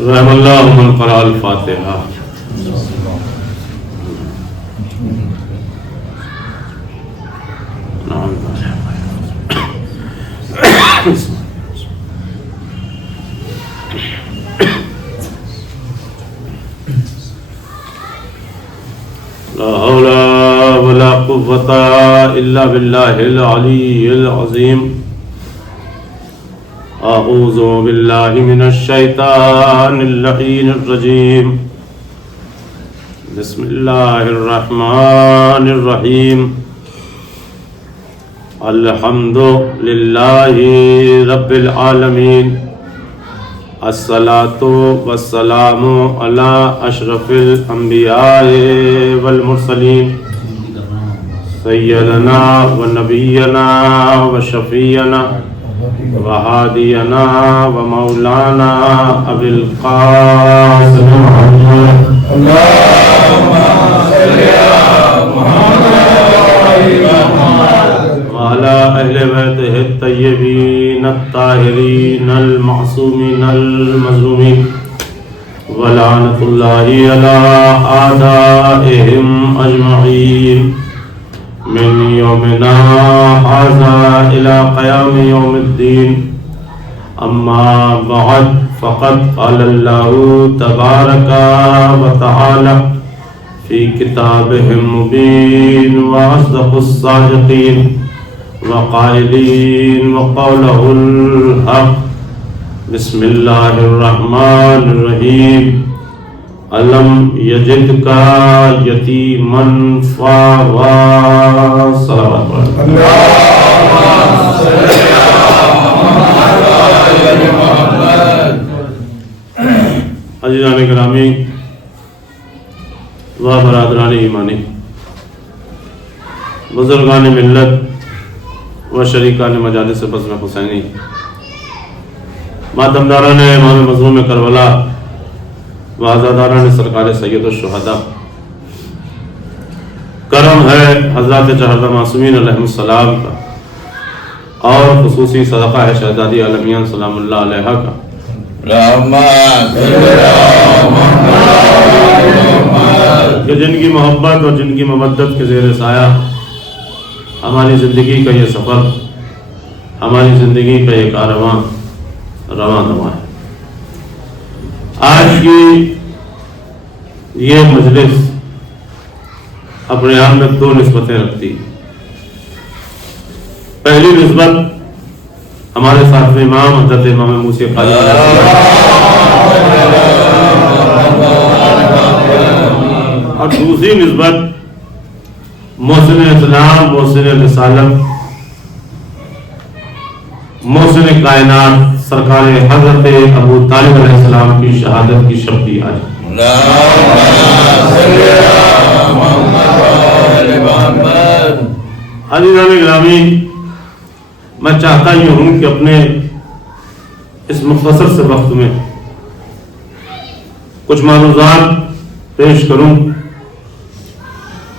رحم اللہ من قرأ الفاتحہ. لا حول ولا قوة إلا بالله العلي العظيم. أعوذ بالله من الشيطان اللعين الرجيم. بسم الله الرحمن الرحيم. الحمد لله رب العالمين. الصلاة والسلام على أشرف الأنبياء والمرسلين سيدنا ونبينا وشفيعنا وهادينا ومولانا أبي القاسم اللهم صل على محمد وعلى أهل بيته الطيبين الطاهرين المعصومين المظلومين ولعنة الله على أعدائهم أجمعين من يومنا هذا إلى قيام يوم الدين. أما بعد فقد قال الله تبارك وتعالى في كتابه المبين وأصدق الصادقين وقائلين وقوله الحق. بسم الله الرحمن الرحيم. ألم يجدك يتيما فآوى. صلوات عزیزان گرامی و برادران ایمانی، بزرگان ملت و شریکان مجالس بزم حسینی، ماتمداران امام مظلوم کربلا و آزاداران سرکار سید الشہداء، کرم ہے حضرات چہردہ معصومین علیہ السلام کا، اور خصوصی صدقہ ہے شہزادی عالمیان سلام اللہ علیہ کا، کہ جن کی محبت اور جن کی مودت کے زیر سایہ ہماری زندگی کا یہ سفر، ہماری زندگی کا یہ کارواں رواں دواں ہے. آج کی یہ مجلس اپنے آپ میں دو نسبتیں رکھتی ہے. پہلی نسبت ہمارے ساتھ امام حضرت امام موسی قاضی اور دوسری نسبت محسن اسلام، محسن رسالت، محسن کائنات سرکار حضرت ابو طالب علیہ السلام کی شہادت کی شب کی آج. عزیزان گرامی، میں چاہتا ہی ہوں کہ اپنے اس مختصر سے وقت میں کچھ معروضات پیش کروں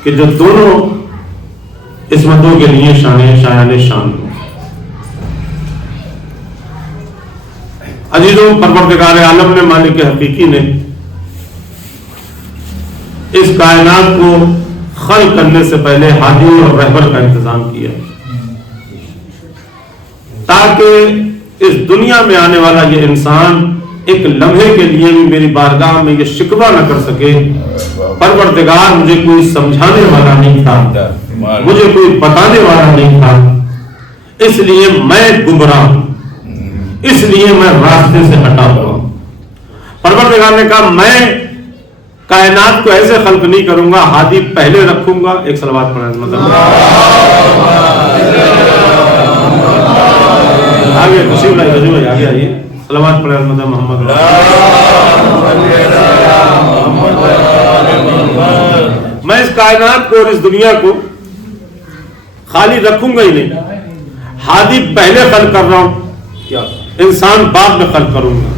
کہ جو دونوں عصمتوں کے لیے شایان شان ہوں. عزیزوں، پروردگار عالم نے، مالک حقیقی نے اس کائنات کو خلق کرنے سے پہلے ہادی اور رہبر کا انتظام کیا تاکہ اس دنیا میں آنے والا یہ انسان ایک لمحے کے لیے بھی میری بارگاہ میں یہ شکوہ نہ کر سکے پروردگار مجھے کوئی سمجھانے والا نہیں تھا، مجھے کوئی بتانے والا نہیں تھا، اس لیے میں گمراہ ہوں، اس لیے میں راستے سے ہٹا ہوا ہوں. پروردگار نے کہا میں کائنات کو ایسے خلق نہیں کروں گا، ہادی پہلے رکھوں گا. ایک صلوات پڑھیں مطلب آگے تشریف لائے بھائی، آگے آئیے. صلوات پڑھیں مطلب محمد. میں اس کائنات کو اور اس دنیا کو خالی رکھوں گا ہی نہیں، ہادی پہلے خلق کر رہا ہوں، انسان بعد میں خلق کروں گا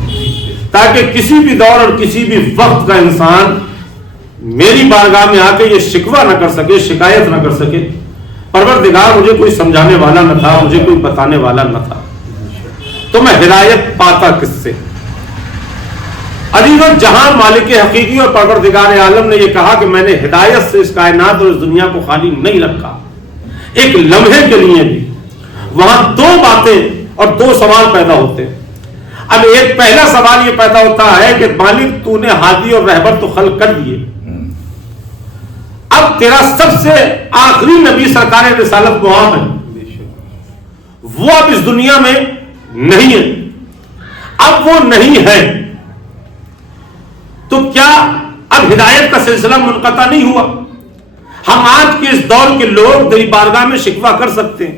تاکہ کسی بھی دور اور کسی بھی وقت کا انسان میری بارگاہ میں آ کے یہ شکوہ نہ کر سکے، شکایت نہ کر سکے. پروردگار مجھے کوئی سمجھانے والا نہ تھا، مجھے کوئی بتانے والا نہ تھا، تو میں ہدایت پاتا کس سے؟ عزیزوں، جہاں مالک حقیقی اور پروردگار عالم نے یہ کہا کہ میں نے ہدایت سے اس کائنات اور اس دنیا کو خالی نہیں رکھا ایک لمحے کے لیے بھی، وہاں دو باتیں اور دو سوال پیدا ہوتے ہیں۔ اب ایک پہلا سوال یہ پیدا ہوتا ہے کہ مالک تو نے ہادی اور رہبر تو خلق کر دیے، اب تیرا سب سے آخری نبی سرکار رسالت محمد وہ اب اس دنیا میں نہیں ہے، اب وہ نہیں ہے تو کیا اب ہدایت کا سلسلہ منقطع نہیں ہوا؟ ہم آج کے اس دور کے لوگ تیری بارگاہ میں شکوہ کر سکتے ہیں،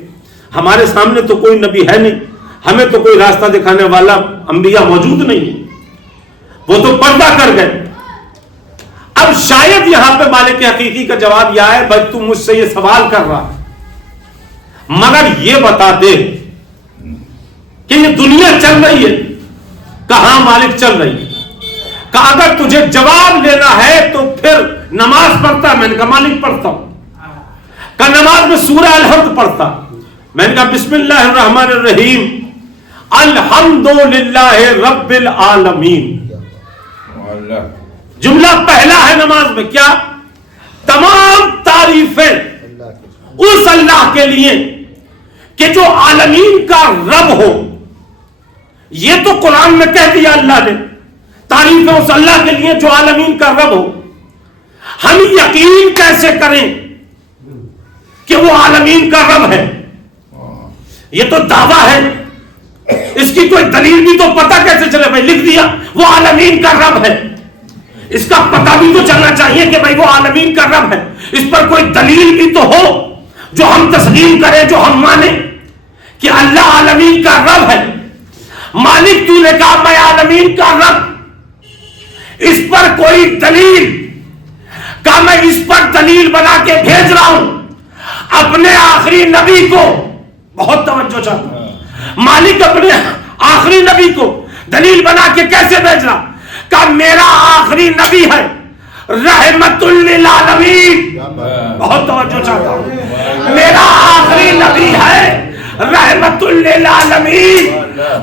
ہمارے سامنے تو کوئی نبی ہے نہیں، ہمیں تو کوئی راستہ دکھانے والا انبیاء موجود نہیں ہے، وہ تو پردہ کر گئے۔ اب شاید یہاں پہ مالک حقیقی کا جواب یہ ہے، بھائی تم مجھ سے یہ سوال کر رہا مگر یہ بتا دے کہ یہ دنیا چل رہی ہے کہاں مالک چل رہی ہے؟ کہ اگر تجھے جواب لینا ہے تو پھر نماز پڑھتا، میں نے کہا مالک پڑھتا ہوں۔ کہ نماز میں سورہ الحمد پڑھتا، میں نے کہا بسم اللہ الرحمن الرحیم الحمدللہ رب العالمین، جملہ پہلا ہے نماز میں، کیا؟ تمام تعریفیں اس اللہ کے لیے کہ جو عالمین کا رب ہو۔ یہ تو قرآن میں کہہ دیا اللہ نے، تعریفیں اس اللہ کے لیے جو عالمین کا رب ہو۔ ہم یقین کیسے کریں کہ وہ عالمین کا رب ہے؟ یہ تو دعویٰ ہے، اس کی کوئی دلیل بھی تو پتہ کیسے چلے؟ بھائی لکھ دیا وہ عالمین کا رب ہے، اس کا پتہ بھی تو چلنا چاہیے کہ بھائی وہ عالمین کا رب ہے، اس پر کوئی دلیل بھی تو ہو جو ہم تسلیم کریں، جو ہم مانیں کہ اللہ عالمین کا رب ہے۔ مالک تو نے کہا میں عالمین کا رب، اس پر کوئی دلیل؟ کہا میں اس پر دلیل بنا کے بھیج رہا ہوں اپنے آخری نبی کو۔ بہت توجہ چاہتا ہوں، مالک اپنے آخری نبی کو دلیل بنا کے کیسے بھیج رہا؟ کہا میرا آخری نبی ہے رحمت للعالمین۔ بہت توجہ چاہتا ہوں، میرا آخری نبی ہے رحمت للعالمین۔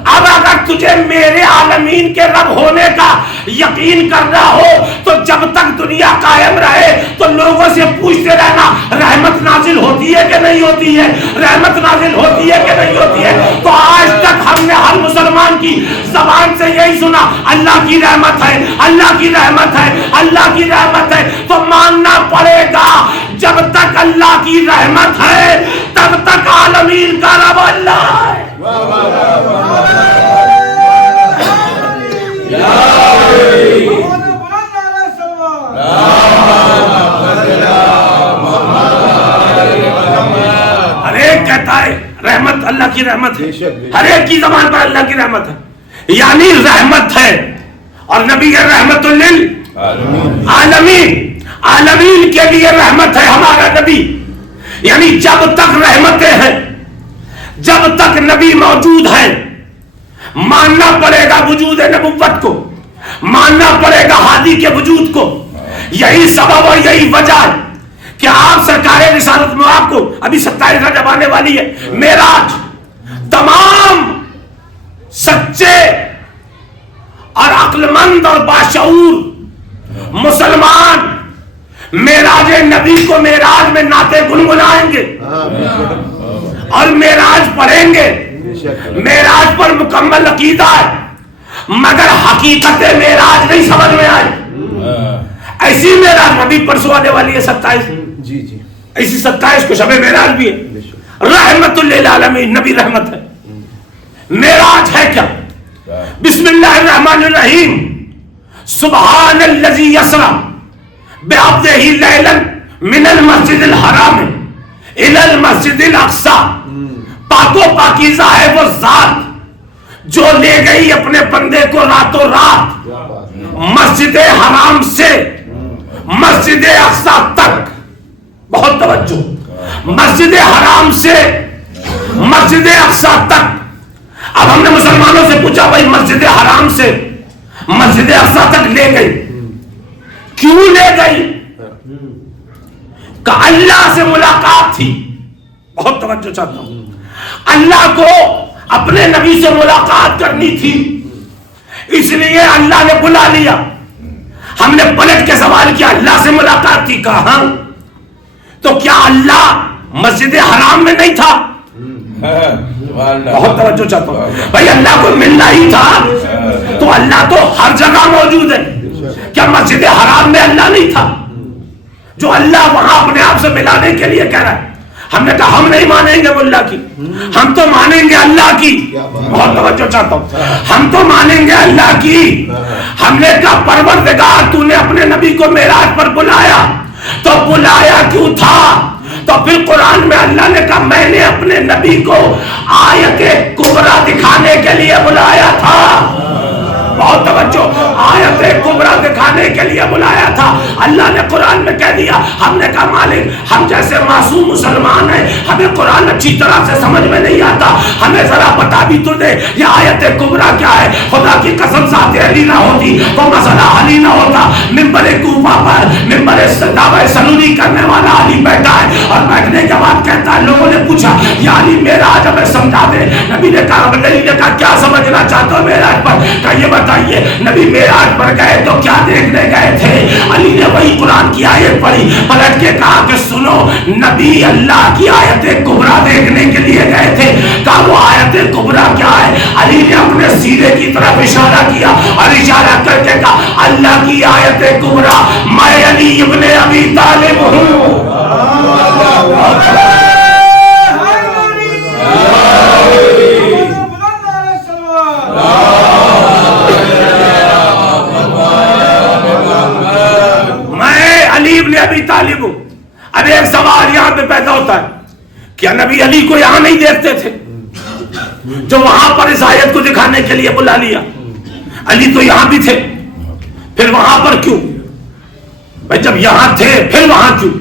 اب اگر تجھے میرے عالمین کے رب ہونے کا یقین کرنا ہو تو جب تک دنیا قائم رہے تو لوگوں سے پوچھتے رہنا رحمت نازل ہوتی ہے کہ نہیں ہوتی ہے، رحمت نازل ہوتی ہے کہ نہیں ہوتی ہے۔ تو آج تک ہم نے ہر مسلمان کی زبان سے یہی سنا اللہ کی رحمت ہے، اللہ کی رحمت ہے، اللہ کی رحمت ہے۔ تو ماننا پڑے گا جب تک اللہ کی رحمت ہے تب تک عالمین کا رب اللہ ہے۔ ہر ایک کہتا ہے رحمت اللہ کی رحمت ہے، ہر ایک کی زبان پر اللہ کی رحمت ہے، یعنی رحمت ہے، اور نبی رحمت للعالمین، عالمین کے لیے رحمت ہے ہمارا نبی۔ یعنی جب تک رحمتیں ہیں، جب تک نبی موجود ہے، ماننا پڑے گا وجود نبوت کو، ماننا پڑے گا ہادی کے وجود کو۔ یہی سبب اور یہی وجہ ہے کہ آپ سرکار رسالت میں آپ کو ابھی 27 رجب آنے والی ہے، معراج، تمام سچے اور عقل مند اور باشعور مسلمان معراج نبی کو معراج میں نعتیں گنگنائیں گے اور معراج پڑھیں گے۔ معراج پر مکمل عقیدہ ہے مگر حقیقت معراج نہیں سمجھ میں آئی۔ ایسی معراج ابھی پرسوں آنے والی ہے 27، ایسی 27 کو شب معراج بھی ہے۔ رحمت للعالمین، نبی رحمت ہے۔ معراج ہے کیا؟ بسم اللہ الرحمن الرحیم، سبحان الذی یسری بعبدہ لیلا من المسجد الحرام الی المسجد الاقصی۔ پاک و پاکیزہ ہے وہ ذات جو لے گئی اپنے بندے کو راتوں رات مسجد حرام سے مسجد اقصی تک۔ بہت توجہ، مسجد حرام سے مسجد اقصی تک۔ اب ہم نے مسلمانوں سے پوچھا بھائی مسجد حرام سے مسجد اقصی تک لے گئی، کیوں لے گئی؟ کہ اللہ سے ملاقات تھی۔ بہت توجہ چاہتا ہوں، اللہ کو اپنے نبی سے ملاقات کرنی تھی، اس لیے اللہ نے بلا لیا. ہم نے پلٹ کے سوال کیا اللہ سے ملاقات تھی, کہا ہاں. تو کیا اللہ مسجد حرام میں نہیں تھا؟ بہت توجہ چاہتا ہوں بھائی, اللہ کو ملنا ہی تھا تو اللہ تو ہر جگہ موجود ہے. کیا مسجد حرام میں اللہ نہیں تھا جو اللہ وہاں اپنے آپ سے ملانے کے لیے کہہ رہا ہے؟ ہم نے کہا ہم نہیں مانیں گے وہ اللہ کی, ہم تو مانیں گے اللہ کی. بہت توجہ چاہتا ہوں, ہم تو مانیں گے اللہ کی. ہم نے کہا پروردگار تو نے اپنے نبی کو معراج پر بلایا تو بلایا کیوں تھا؟ تو پھر قرآن میں اللہ نے کہا میں نے اپنے نبی کو آیت کبریٰ دکھانے کے لیے بلایا تھا. بہت توجہ, آیت کبریٰ دکھانے کے لیے بلایا تھا. اللہ نے قرآن میں کہہ دیا. ہم نے کہا مالک ہم جیسے معصوم مسلمان ہیں, ہمیں قرآن اچھی طرح سے سمجھ میں نہیں آتا, ہمیں ذرا بتا بھی تو دے یہ آیت کبریٰ کیا ہے. خدا کی قسم ذات علی نہ ہوتی تو مسئلہ علی نہ ہوتا. ممبر کوفہ پر ممبر دعوی سلوری کرنے والا علی بیٹھا ہے اور بیٹھنے کے بعد کہتا ہے, لوگوں نے پوچھا یا علی معراج ہمیں سمجھا دے. نبی نے کہا, علی نے کہا کیا سمجھنا چاہتے ہو معراج پر؟ کہ یہ بتائیے نبی معراج پر گئے تو کیا دیکھنے گئے تھے؟ علی نے وہی قرآن کی آیت پڑھی, پلٹ کے کہا کہ سنو نبی اللہ کی آیت کبریٰ دیکھنے کے لیے گئے تھے. کہا وہ آیت کبریٰ کیا ہے؟ علی نے اپنے سینے کی طرف اشارہ کیا اور اشارہ کر کے کہا اللہ کی آیت کبریٰ میں علی ابن ابی طالب ہوں. ابی طالب ہوں. اب ایک سوال یہاں پہ پیدا ہوتا ہے, کیا نبی علی کو یہاں نہیں دیکھتے تھے جو وہاں پر اس آیت کو دکھانے کے لیے بلا لیا؟ علی تو یہاں بھی تھے, پھر وہاں پر کیوں؟ بھائی جب یہاں تھے پھر وہاں کیوں؟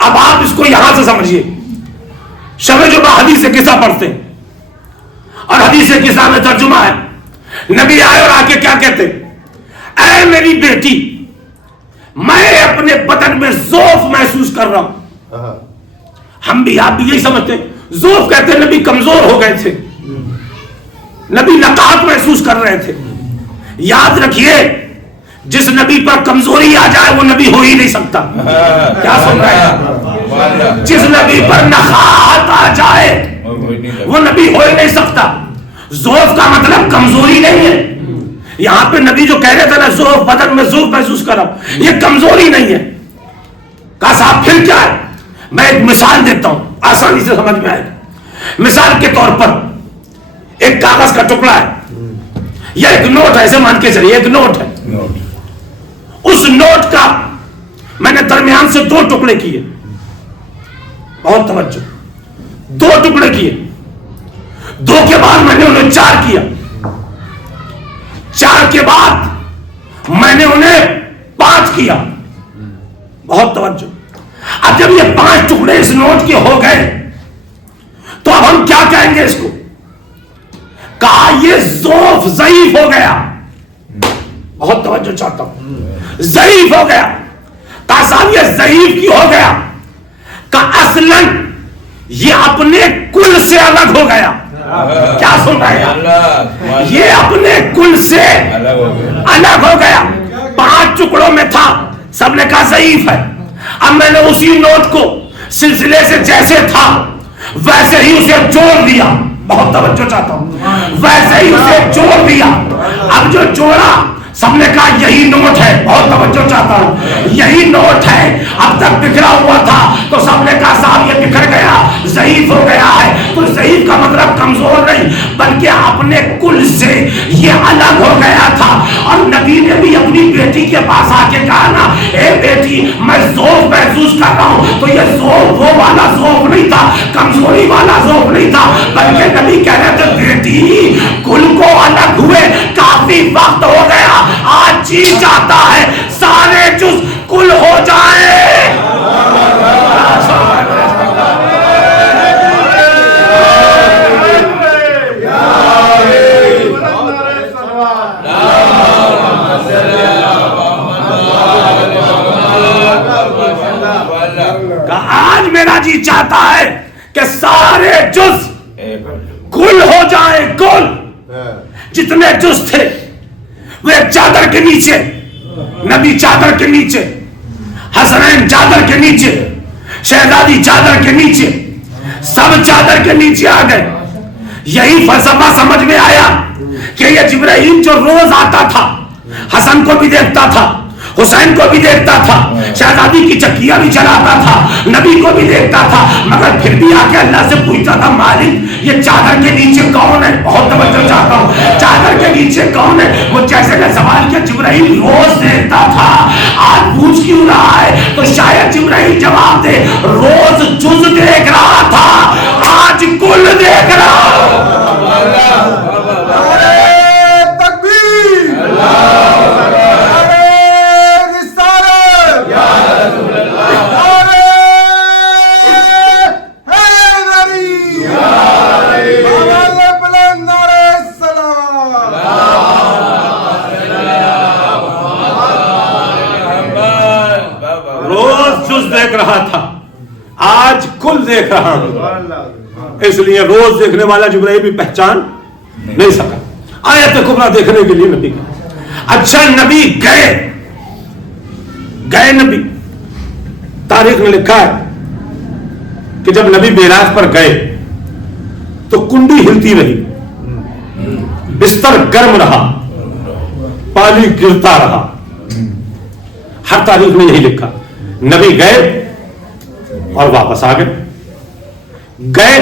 اب آپ اس کو یہاں سے سمجھیے. شب جمعہ حدیث قصہ پڑھتے اور حدیث قصہ میں ترجمہ ہے, نبی آئے اور آ کے کیا کہتے, اے میری بیٹی میں اپنے بدن میں ضعف محسوس کر رہا ہوں. ہم بھی آپ بھی یہی سمجھتے ہیں, ضعف کہتے ہیں نبی کمزور ہو گئے تھے, نبی نقاہت محسوس کر رہے تھے. یاد رکھیے جس نبی پر کمزوری آ جائے وہ نبی ہو ہی نہیں سکتا. کیا سن رہے ہیں؟ جس نبی پر نقاہت آ جائے وہ نبی ہو ہی نہیں سکتا. ضعف کا مطلب کمزوری نہیں ہے. یہاں پہ نبی جو کہہ رہے تھے نا ضعف, بدن میں ضعف محسوس کر رہا ہوں, یہ کمزوری نہیں ہے. کہا صاحب پھر کیا ہے؟ میں ایک مثال دیتا ہوں آسانی سے سمجھ میں آئے. مثال کے طور پر ایک کاغذ کا ٹکڑا ہے یا ایک نوٹ ہے, ایسے مان کے چلیے ایک نوٹ ہے. اس نوٹ کا میں نے درمیان سے 2 ٹکڑے کیے. بہت توجہ, 2 ٹکڑے کیے. 2 کے بعد میں نے انہیں 4 کیا. 4 کے بعد میں نے انہیں 5 کیا. بہت توجہ. اب جب یہ 5 ٹکڑے اس نوٹ کے ہو گئے تو اب ہم کیا کہیں گے اس کو؟ کہا یہ ضعف ضعیف ہو گیا. بہت توجہ چاہتا ہوں, ضعیف ہو گیا. کہا صاحب یہ ضعیف کیوں ہو گیا؟ کہا اصلاً یہ اپنے کل سے الگ ہو گیا. کیا سن رہے ہیں؟ یہ اپنے کل سے الگ ہو گیا. 5 ٹکڑوں میں تھا, سب نے کہا ضعیف ہے. اب میں نے اسی نوٹ کو سلسلے سے جیسے تھا ویسے ہی اسے جوڑ دیا. بہت توجہ چاہتا ہوں, ویسے ہی اسے جوڑ دیا. اب جو جوڑا سب نے کہا یہی نوٹ ہے. بہت توجہ چاہتا ہوں, یہی نوٹ ہے. اب تک بکھرا ہوا تھا تو سب نے کہا صاحب یہ بکھر گیا, ضعیف ہو گیا ہے. تو ضعیف کا مطلب کمزور نہیں بلکہ اپنے کل سے یہ الگ ہو گیا تھا. اور نبی نے بھی اپنی بیٹی کے پاس آ کے کہا نا, اے بیٹی میں ضعف محسوس کر رہا ہوں. تو یہ ضعف وہ والا ضعف نہیں تھا, کمزوری والا ضعف نہیں تھا, بلکہ نبی کہہ رہے تھے بیٹی کل کو الگ ہوئے کافی وقت ہو گیا, آج جی چاہتا ہے سارے جز کل ہو جائے. آج میرا جی چاہتا ہے کہ سارے جز کل ہو جائیں. کل جتنے جز تھے وہ ایک چادر کے نیچے، نبی چادر کے نیچے، حسنین چادر کے نیچے، شہزادی چادر کے نیچے، سب چادر کے نیچے آ گئے. یہی فلسفہ سمجھ میں آیا کہ یہ جبرائیل جو روز آتا تھا، حسن کو بھی دیکھتا تھا، حسین کو بھی دیکھتا تھا، شہزادی کی چکیاں بھی چلاتا تھا، نبی کو بھی دیکھتا تھا، مگر پھر بھی آ کے اللہ سے پوچھتا تھا مالک یہ چادر کے نیچے کون ہے؟ بہت توجہ چاہتا ہوں، چادر کے نیچے کون ہے؟ وہ جیسے کہ سوال کیا جبرائیل روز دیکھتا تھا، آج پوچھ کیوں رہا ہے؟ تو شاید جبرائیل جواب دے روز جز دیکھ رہا تھا، آج کل دیکھ رہا. دیکھ رہا تھا، آج کل دیکھ رہا ہوں. اس لیے روز دیکھنے والا جبرائیل بھی پہچان نہیں سکا آیت کبریٰ دیکھنے کے لیے نبی کا. اچھا نبی گئے نبی. تاریخ میں لکھا ہے کہ جب نبی معراج پر گئے تو کنڈی ہلتی رہی، بستر گرم رہا، پانی گرتا رہا. ہر تاریخ میں یہی لکھا. نبی گئے اور واپس آ گئے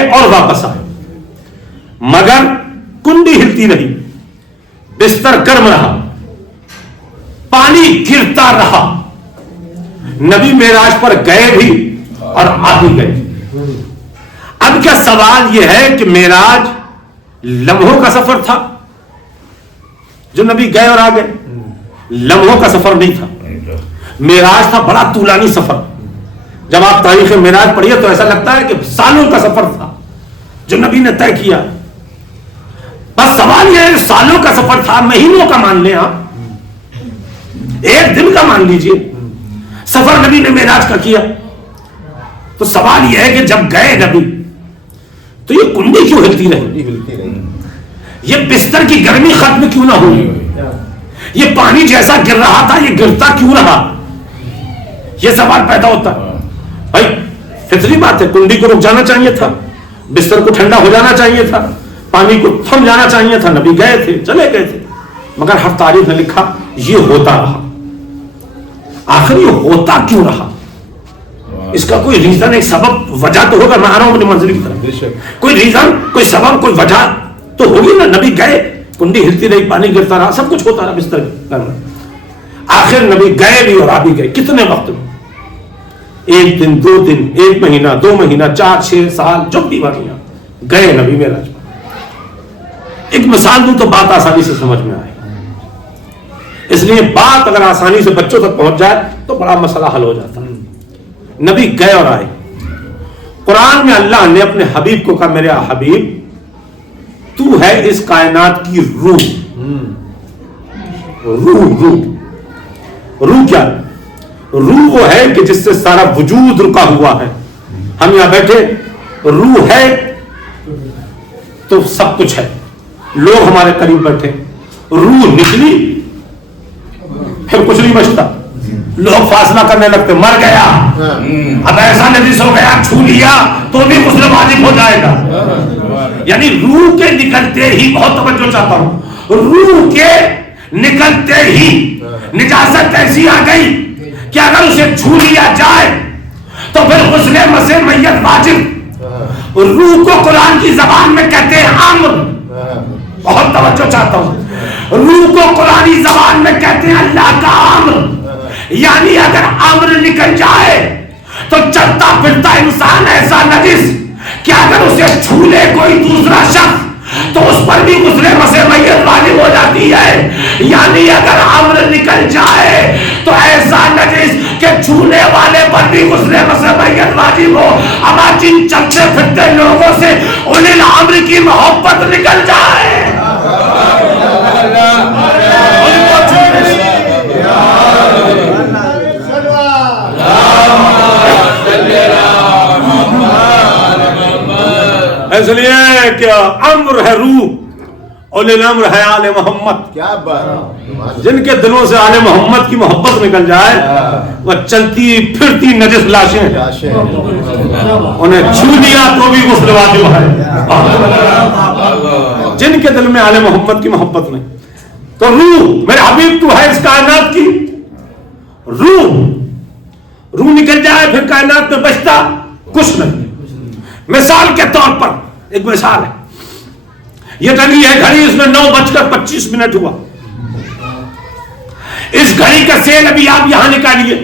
اور واپس آئے، مگر کنڈی ہلتی رہی، بستر گرم رہا، پانی گرتا رہا. نبی معراج پر گئے بھی اور آ بھی گئے. اب کیا سوال یہ ہے کہ معراج لمحوں کا سفر تھا جو نبی گئے اور آ گئے؟ لمحوں کا سفر نہیں تھا، معراج تھا بڑا طولانی سفر. جب آپ تاریخ معراج پڑھیے تو ایسا لگتا ہے کہ سالوں کا سفر تھا جو نبی نے طے کیا. بس سوال یہ ہے کہ سالوں کا سفر تھا، مہینوں کا مان لیں آپ، ایک دن کا مان لیجئے، سفر نبی نے معراج کا کیا. تو سوال یہ ہے کہ جب گئے نبی تو یہ کنڈی کیوں ہلتی رہی؟ یہ بستر کی گرمی ختم کیوں نہ ہوئی؟ یہ پانی جیسا گر رہا تھا یہ گرتا کیوں رہا؟ یہ سوال پیدا ہوتا ہے. بھائی فطری بات ہے، کنڈی کو رک جانا چاہیے تھا، بستر کو ٹھنڈا ہو جانا چاہیے تھا، پانی کو تھم جانا چاہیے تھا. نبی گئے تھے، چلے گئے تھے، مگر ہر تاریخ نے لکھا یہ ہوتا رہا. آخر یہ ہوتا کیوں رہا؟ اس کا کوئی ریزن، ایک سبب، وجہ تو ہوگا. میں آ رہا ہوں اپنی منزل کی طرف. کوئی ریزن، کوئی سبب، کوئی وجہ تو ہوگی نا. نبی گئے، کنڈی ہلتی رہی، پانی گرتا رہا، سب کچھ ہوتا رہا بستر میں. آخر نبی گئے بھی اور آ بھی گئے. کتنے وقت میں؟ ایک دن، 2 دن، 1 مہینہ، 2 مہینہ، 4 6 سال، جو بھی مہینہ گئے نبی معراج پر. ایک مثال دوں تو بات آسانی سے سمجھ میں آئے. اس لیے بات اگر آسانی سے بچوں تک پہنچ جائے تو بڑا مسئلہ حل ہو جاتا ہے. نبی گئے اور آئے. قرآن میں اللہ نے اپنے حبیب کو کہا میرے حبیب تو ہے اس کائنات کی روح. روح کیا ہے؟ روح وہ ہے کہ جس سے سارا وجود رکا ہوا ہے. ہم یہاں بیٹھے، روح ہے تو سب کچھ ہے. لوگ ہمارے قریب بیٹھے، روح نکلی پھر کچھ نہیں بچتا. لوگ فاصلہ کرنے لگتے، مر گیا، اب ایسا نجس ہو گیا، چھو لیا تو بھی غسل واجب ہو جائے گا. یعنی روح کے نکلتے ہی، بہت توجہ چاہتا ہوں، روح کے نکلتے ہی نجاست ایسی آ گئی کہ اگر اسے چھو لیا جائے تو پھر غسل مسح میت واجب. روح کو قرآن کی زبان میں کہتے ہیں امر. بہت توجہ چاہتا ہوں، روح کو قرآنی زبان میں کہتے ہیں اللہ کا امر. یعنی اگر امر نکل جائے تو چلتا پھرتا انسان ایسا نجس کہ اگر اسے چھو لے کوئی دوسرا شخص تو اس پر بھی غسل مسح میت واجب ہو جاتی ہے. یعنی اگر امر نکل جائے تو ایسا نجس کہ چھونے والے پر بھی غسل مسح میت واجب ہو. اب جن چلتے پھرتے لوگوں سے اولی الامر کی محبت نکل جائے. اس لیے کہ امر ہے روح اولی الامر ہے آل محمد. کیا بات. جن کے دلوں سے آل محمد کی محبت نکل جائے وہ چلتی پھرتی نجس لاشیں ہیں, انہیں چھو دیا تو بھی غسل واجب ہے. جن کے دل میں آل محمد کی محبت نہیں, تو روح میرے حبیب تو ہے اس کائنات کی روح نکل جائے پھر کائنات میں بچتا کچھ نہیں. مثال کے طور پر ایک مثال ہے, یہ ڈلی ہے گھڑی, اس میں 9:25 ہوا. اس گھڑی کا سیل ابھی آپ یہاں نکالیے,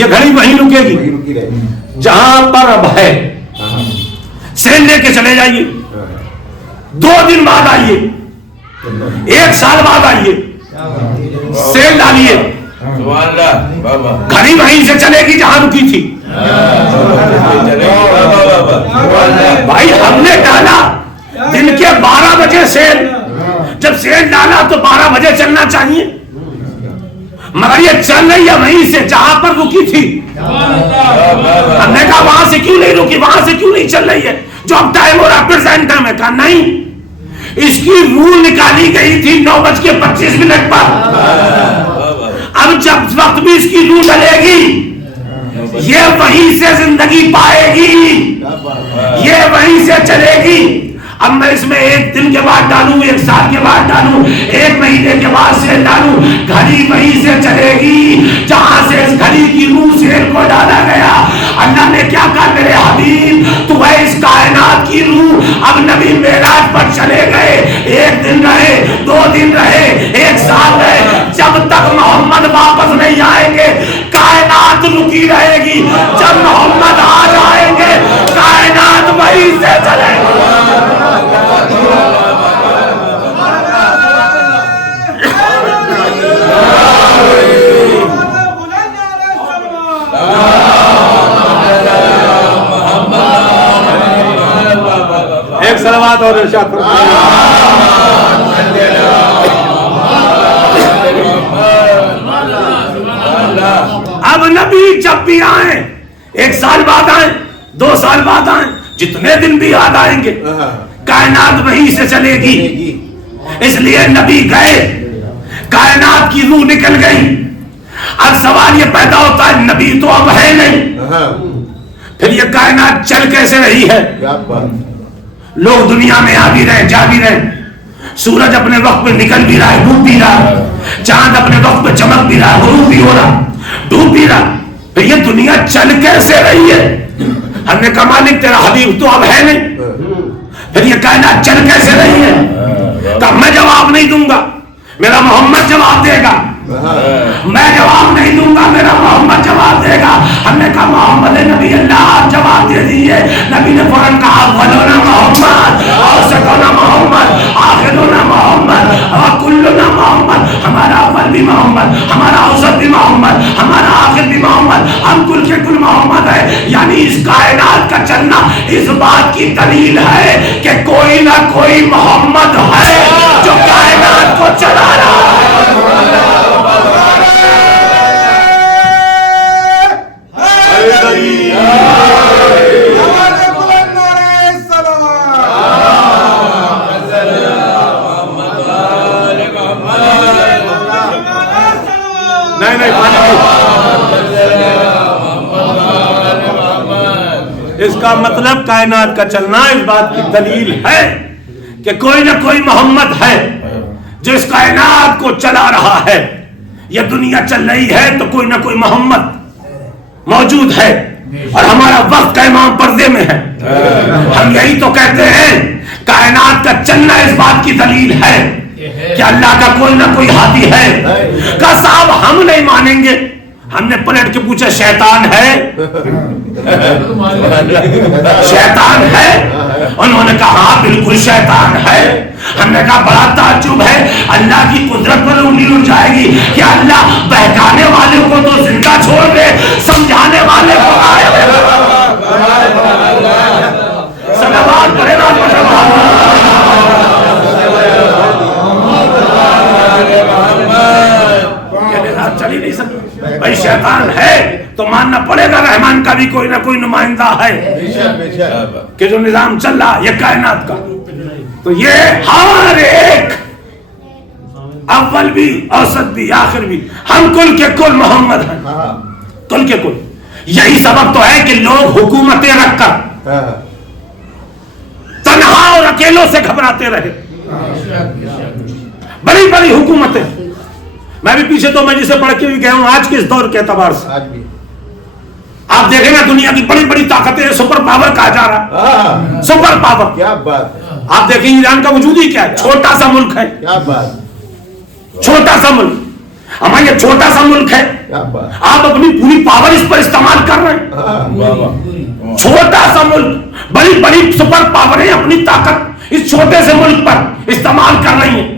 یہ گھڑی وہیں رکے گی جہاں پر اب ہے. سیل لے کے چلے جائیے, 2 دن بعد آئیے, 1 سال بعد آئیے, سیل ڈالیے, گھڑی وہیں سے چلے گی جہاں رکی تھی. بھائی ہم نے ڈالا دن کے 12 بجے سیل, جب سیل ڈالا تو 12 بجے چلنا چاہیے, مگر یہ چل رہی ہے وہیں سے جہاں پر رکی تھی. ہم نے کہا وہاں سے کیوں نہیں رکی, وہاں سے کیوں نہیں چل رہی ہے, جو اب ٹائم ہو رہا پریزنٹ ٹائم ہے. کہا نہیں, اس کی روح نکالی گئی تھی 9:25 پر. اب جب وقت بھی اس کی روح ڈلے گی یہ وہیں سے زندگی پائے گی, یہ وہیں سے چلے گی. اب میں اس میں 1 دن کے بعد ڈالوں, 1 سال کے بعد ڈالوں, 1 مہینے کے بعد سیل ڈالوں, گھڑی وہیں سے چلے گی جہاں سے اس گھڑی کی روح سیل کو ڈالا گیا. اللہ نے کیا کہا میرے حبیب تو ہے اس کائنات کی روح. اب نبی معراج پر چلے گئے, 1 دن رہے, 2 دن رہے, 1 سال رہے, جب تک محمد واپس نہیں آئیں گے کائنات رکی رہے گی. جب محمد آ جائیں گے کائنات وہیں سے چلے گی. ایک صلوات اور ارشاد فرمائیے. اب نبی جب بھی آئیں, 1 سال بعد آئیں, 2 سال بعد آئیں, جتنے دن بھی یاد آئیں گے کائنات وہیں سے چلے گی. اس لیے نبی گئے, کائنات کی روح نکل گئی. اب سوال یہ پیدا ہوتا ہے نبی تو اب ہے نہیں, پھر یہ کائنات چل کیسے رہی ہے؟ لوگ دنیا میں آ بھی رہے جا بھی رہے, سورج اپنے وقت پہ نکل بھی رہا ہے ڈوب بھی رہا ہے, چاند اپنے وقت پہ چمک بھی رہا ہے غروب بھی ہو رہا ڈوب بھی رہا. پھر یہ دنیا چل کیسے رہی ہے؟ ہم نے کہا مالک تیرا حبیب تو اب ہے نہیں, پھر یہ کائنات چل کیسے رہی ہے؟ تو میں جواب نہیں دوں گا, میرا محمد جواب دے گا. میں جواب نہیں دوں گا, میرا محمد جواب دے گا. ہم نے کہا محمد نبی اللہ آپ جواب دے دیجئے. نبی نے فوراً کہا اولنا محمد, اوسطنا محمد, آخرنا محمد, کلنا محمد. ہمارا اول بھی محمد, ہمارا اوسط بھی محمد, ہمارا آخر بھی محمد, ہم کل کے کل محمد ہے. یعنی اس کائنات کا چلنا اس بات کی دلیل ہے کہ کوئی نہ کوئی محمد ہے جو کائنات کو چلا رہا ہے. اس کا مطلب کائنات کا چلنا اس بات کی دلیل ہے کہ کوئی نہ کوئی محمد ہے جو اس کائنات کو چلا رہا ہے. یہ دنیا چل رہی ہے تو کوئی نہ کوئی محمد موجود ہے, اور ہمارا وقت کا امام پردے میں ہے. ہم یہی تو کہتے ہیں کائنات کا چلنا اس بات کی دلیل ہے کہ اللہ کا کوئی نہ کوئی ہادی ہے. کہ صاحب ہم نہیں مانیں گے. ہم نے پلٹ کے پوچھا شیطان ہے؟ شیطان ہے؟ انہوں نے کہا ہاں بالکل شیطان ہے. ہم نے کہا بڑا تعجب ہے, اللہ کی قدرت پر انگلی اٹھ جائے گی کہ اللہ بہکانے والے کو تو زندہ چھوڑ دے, سمجھانے والے کو آئے. صلوات پڑھے نا چل ہی نہیں سکتا. بھائی شیطان ہے تو ماننا پڑے گا رحمان کا بھی کوئی نہ کوئی نمائندہ ہے کہ جو نظام چل رہا یہ کائنات کا. تو یہ ہر ایک اول بھی اوسط بھی آخر بھی ہم کل کے کل محمد ہیں، کل کے کل. یہی سبب تو ہے کہ لوگ حکومتیں رکھ کر تنہا اور اکیلوں سے گھبراتے رہے. بڑی بڑی حکومتیں، میں بھی پیچھے تو مجلس سے پڑھ کے بھی گیا ہوں آج کے اس دور کے اعتبار سے. آپ دیکھیں نا دنیا کی بڑی بڑی طاقتیں سپر پاور کہا جا رہا، سپر پاور. کیا بات ہے. آپ دیکھیں ایران کا وجود ہی کیا ہے، چھوٹا سا ملک ہے، کیا بات. چھوٹا سا ملک. ہمارا یہ چھوٹا سا ملک ہے، کیا بات. آپ اپنی پوری پاور اس پر استعمال کر رہے ہیں. چھوٹا سا ملک، بڑی بڑی سپر پاوریں اپنی طاقت اس چھوٹے سے ملک پر استعمال کر رہی ہیں.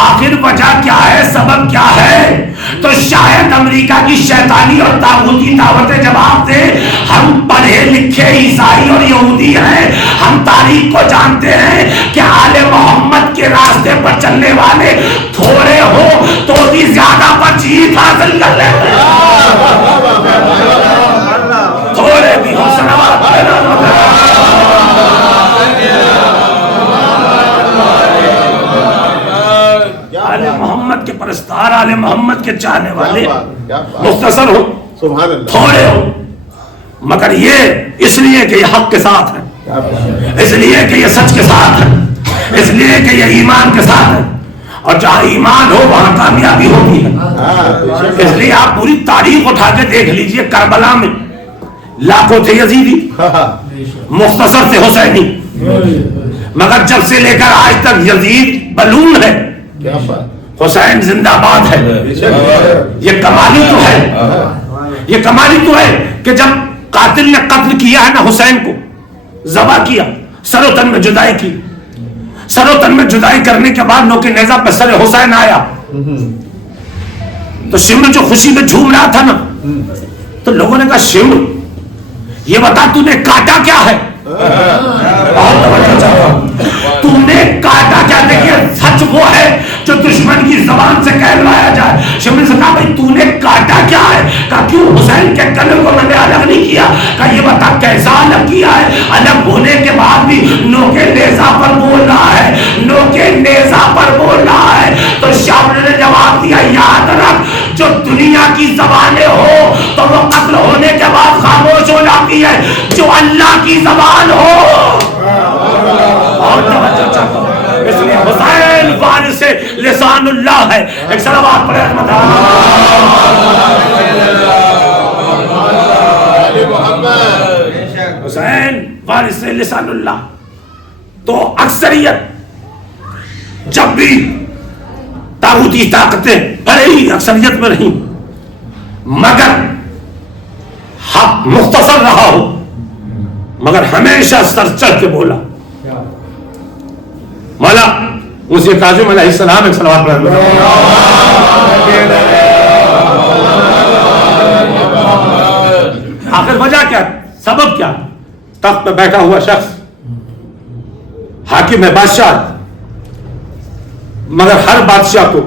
آخر وجہ کیا ہے، سبب کیا ہے؟ تو شاید امریکہ کی شیطانی اور طاغوتی دعوتیں جواب دے ہم پڑھے لکھے عیسائی اور یہودی ہیں، ہم تاریخ کو جانتے ہیں کہ آل محمد کے راستے پر چلنے والے تھوڑے ہو تو بھی زیادہ پر جیت حاصل کر لیتے ہیں. تھوڑے بھی ہو آل محمد کے پرستار، آل محمد کے چاہنے والے مختصر ہو، تھوڑے ہو، مگر یہ اس لیے کہ یہ حق کے ساتھ ہے، اس لیے کہ یہ سچ کے ساتھ ہے، اس لیے کہ یہ ایمان کے ساتھ ہے، اور جہاں ایمان ہو وہاں کامیابی ہوتی ہے. اس لیے آپ پوری تاریخ اٹھا کے دیکھ لیجئے، کربلا میں لاکھوں تھے یزیدی، مختصر تھے حسینی، مگر جب سے لے کر آج تک یزید بلون ہے، حسین زندہ باد ہے. یہ کمالی تو ہے، یہ کمالی تو ہے کہ جب قاتل نے قتل کیا ہے نا حسین کو، ذبح کیا، سر و تن میں جدائی کی، سر و تن میں جدائی کرنے کے بعد نوکے نیزہ پہ سر حسین آیا تو شمر جو خوشی میں جھوم رہا تھا نا، تو لوگوں نے کہا شمر یہ بتا تو نے کاٹا کیا ہے. تم نے کاٹا کیا؟ دیکھیے سچ وہ ہے جو دشمن کی زبان سے کہلوایا جائے. شمر سے کہا بھائی تو نے کاٹا کیا ہے؟ کہا کیوں حسین کے گلے کو میں نے الگ نہیں کیا. کہا یہ بتا کیسا الگ کیا ہے؟ الگ ہونے کے بعد بھی نوکے نیزہ پر بول رہا ہے، نوکے نیزہ پر بول رہا ہے. تو شمر نے جواب دیا یاد رکھ جو دنیا کی زبانیں ہو تو وہ قتل ہونے کے بعد خاموش ہو جاتی ہے، جو اللہ کی زبان ہو. اور توجہ چاہتا ہوں اس لیے حسین وارث لسان اللہ ہے. ایک صلوات پڑھے رحمت حسین وارث لسان اللہ. تو اکثریت جب بھی طاغوتی طاقتیں بڑے ہی اکثریت میں رہیں مگر حق مختصر رہا ہو، مگر ہمیشہ سر چڑھ کے بولا. مولا موسیٰ کاظم علیہ السلام ایک صلوات پڑھ لو. آخر وجہ کیا، سبب کیا؟ تخت پہ بیٹھا ہوا شخص حاکم ہے، بادشاہ، مگر ہر بادشاہ کو